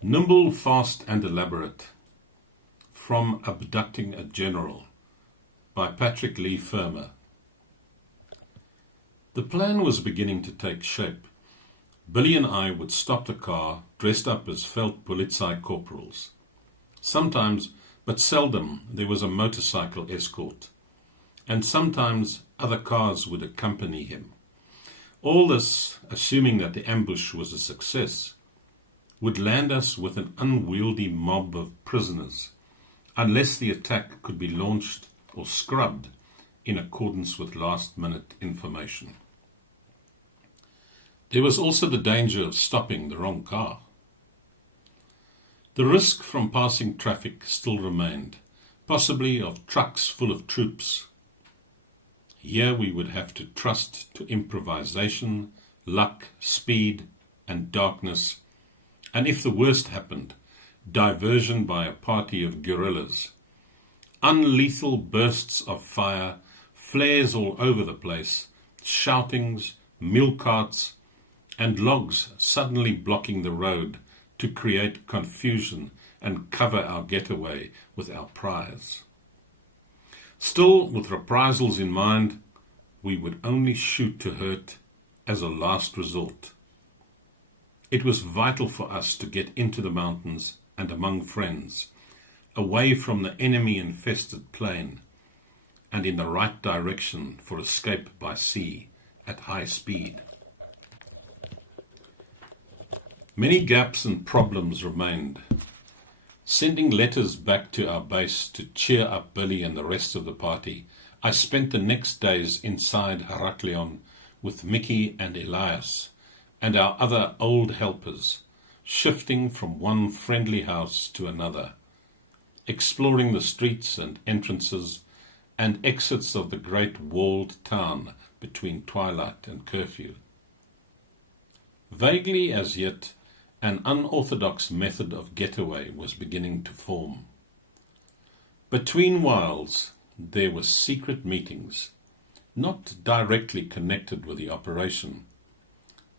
Nimble, Fast and Elaborate, from Abducting a General, by Leigh Fermor. The plan was beginning to take shape. Billy and I would stop the car, dressed up as felt Polizei corporals. Sometimes, but seldom, there was a motorcycle escort, and sometimes other cars would accompany him. All this, assuming that the ambush was a success, would land us with an unwieldy mob of prisoners, unless the attack could be launched or scrubbed in accordance with last-minute information. There was also the danger of stopping the wrong car. The risk from passing traffic still remained, possibly of trucks full of troops. Here we would have to trust to improvisation, luck, speed, and darkness, and if the worst happened, diversion by a party of guerrillas. Unlethal bursts of fire, flares all over the place, shoutings, mule carts, and logs suddenly blocking the road to create confusion and cover our getaway with our prize. Still, with reprisals in mind, we would only shoot to hurt as a last resort. It was vital for us to get into the mountains and among friends, away from the enemy-infested plain, and in the right direction for escape by sea at high speed. Many gaps and problems remained. Sending letters back to our base to cheer up Billy and the rest of the party, I spent the next days inside Heraklion with Mickey and Elias and our other old helpers, shifting from one friendly house to another, exploring the streets and entrances and exits of the great walled town between twilight and curfew. Vaguely as yet, an unorthodox method of getaway was beginning to form. Between whiles, there were secret meetings, not directly connected with the operation,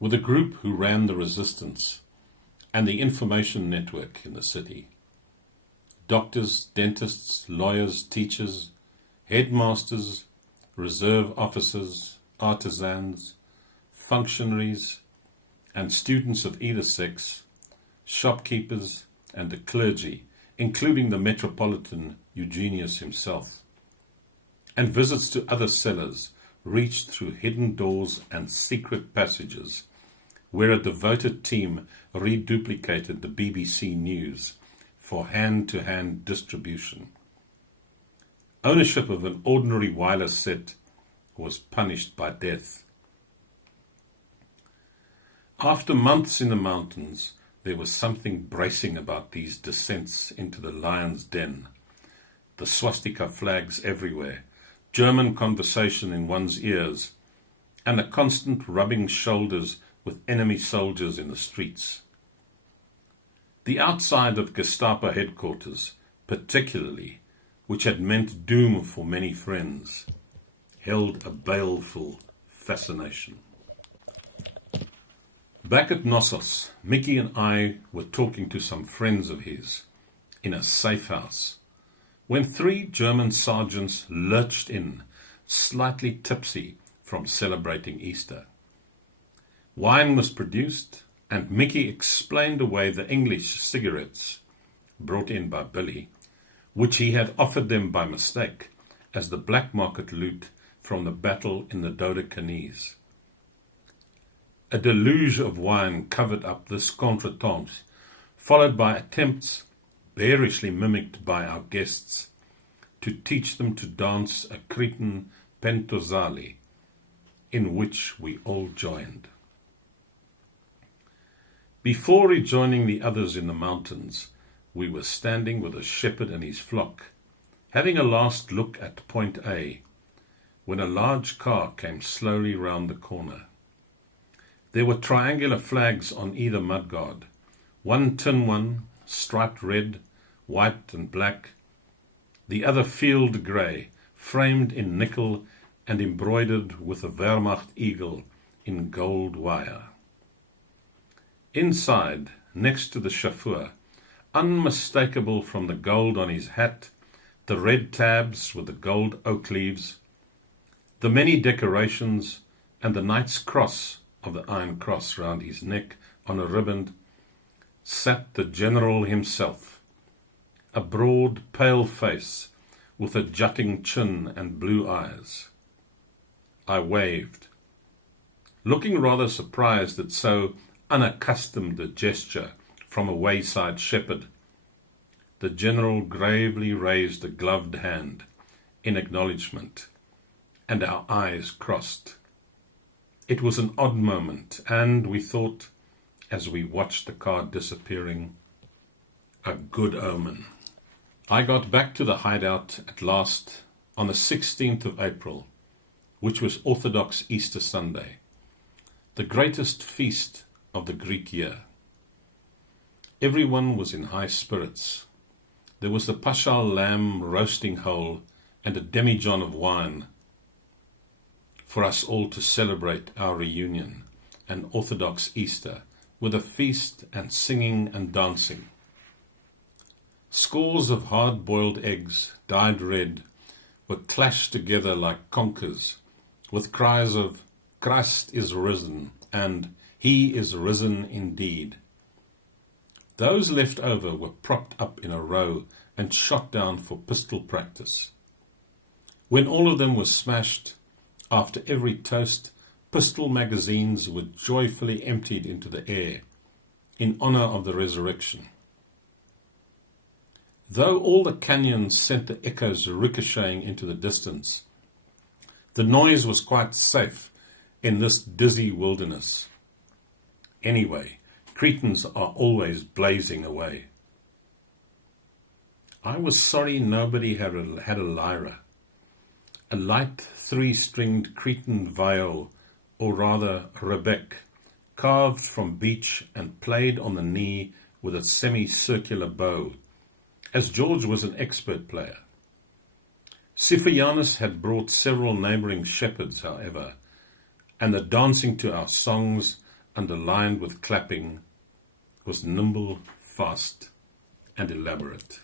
with a group who ran the resistance and the information network in the city. Doctors, dentists, lawyers, teachers, headmasters, reserve officers, artisans, functionaries, and students of either sex, shopkeepers, and the clergy, including the Metropolitan Eugenius himself. And visits to other cellars reached through hidden doors and secret passages, where a devoted team reduplicated the BBC News for hand-to-hand distribution. Ownership of an ordinary wireless set was punished by death. After months in the mountains, there was something bracing about these descents into the lion's den. The swastika flags everywhere, German conversation in one's ears, and a constant rubbing shoulders with enemy soldiers in the streets. The outside of Gestapo headquarters, particularly, which had meant doom for many friends, held a baleful fascination. Back at Knossos, Mickey and I were talking to some friends of his in a safe house, when 3 German sergeants lurched in, slightly tipsy from celebrating Easter. Wine was produced, and Mickey explained away the English cigarettes brought in by Billy, which he had offered them by mistake as the black market loot from the battle in the Dodecanese. A deluge of wine covered up this contretemps, followed by attempts, bearishly mimicked by our guests, to teach them to dance a Cretan pentozali, in which we all joined. Before rejoining the others in the mountains, we were standing with a shepherd and his flock, having a last look at Point A, when a large car came slowly round the corner. There were triangular flags on either mudguard, one tin one, striped red, white and black, the other field grey, framed in nickel and embroidered with a Wehrmacht eagle in gold wire. Inside, next to the chauffeur, unmistakable from the gold on his hat, the red tabs with the gold oak leaves, the many decorations, and the knight's cross of the iron cross round his neck on a riband, sat the general himself, a broad, pale face with a jutting chin and blue eyes. I waved, looking rather surprised at so unaccustomed a gesture from a wayside shepherd. The general gravely raised a gloved hand in acknowledgement, and our eyes crossed. It was an odd moment, and we thought, as we watched the car disappearing, a good omen. I got back to the hideout at last on the 16th of April, which was Orthodox Easter Sunday, the greatest feast of the Greek year. Everyone was in high spirits. There was the paschal lamb roasting whole and a demijohn of wine for us all to celebrate our reunion, an Orthodox Easter, with a feast and singing and dancing. Scores of hard-boiled eggs, dyed red, were clashed together like conkers, with cries of, "Christ is risen," and "He is risen indeed." Those left over were propped up in a row and shot down for pistol practice. When all of them were smashed, after every toast, pistol magazines were joyfully emptied into the air in honor of the resurrection. Though all the canyons sent the echoes ricocheting into the distance, the noise was quite safe in this dizzy wilderness. Anyway, Cretans are always blazing away. I was sorry nobody had a lyra, a light three-stringed Cretan viol, or rather rebec, carved from beech and played on the knee with a semicircular bow, as George was an expert player. Siphianus had brought several neighboring shepherds, however, and the dancing to our songs, underlined with clapping, was nimble, fast, and elaborate.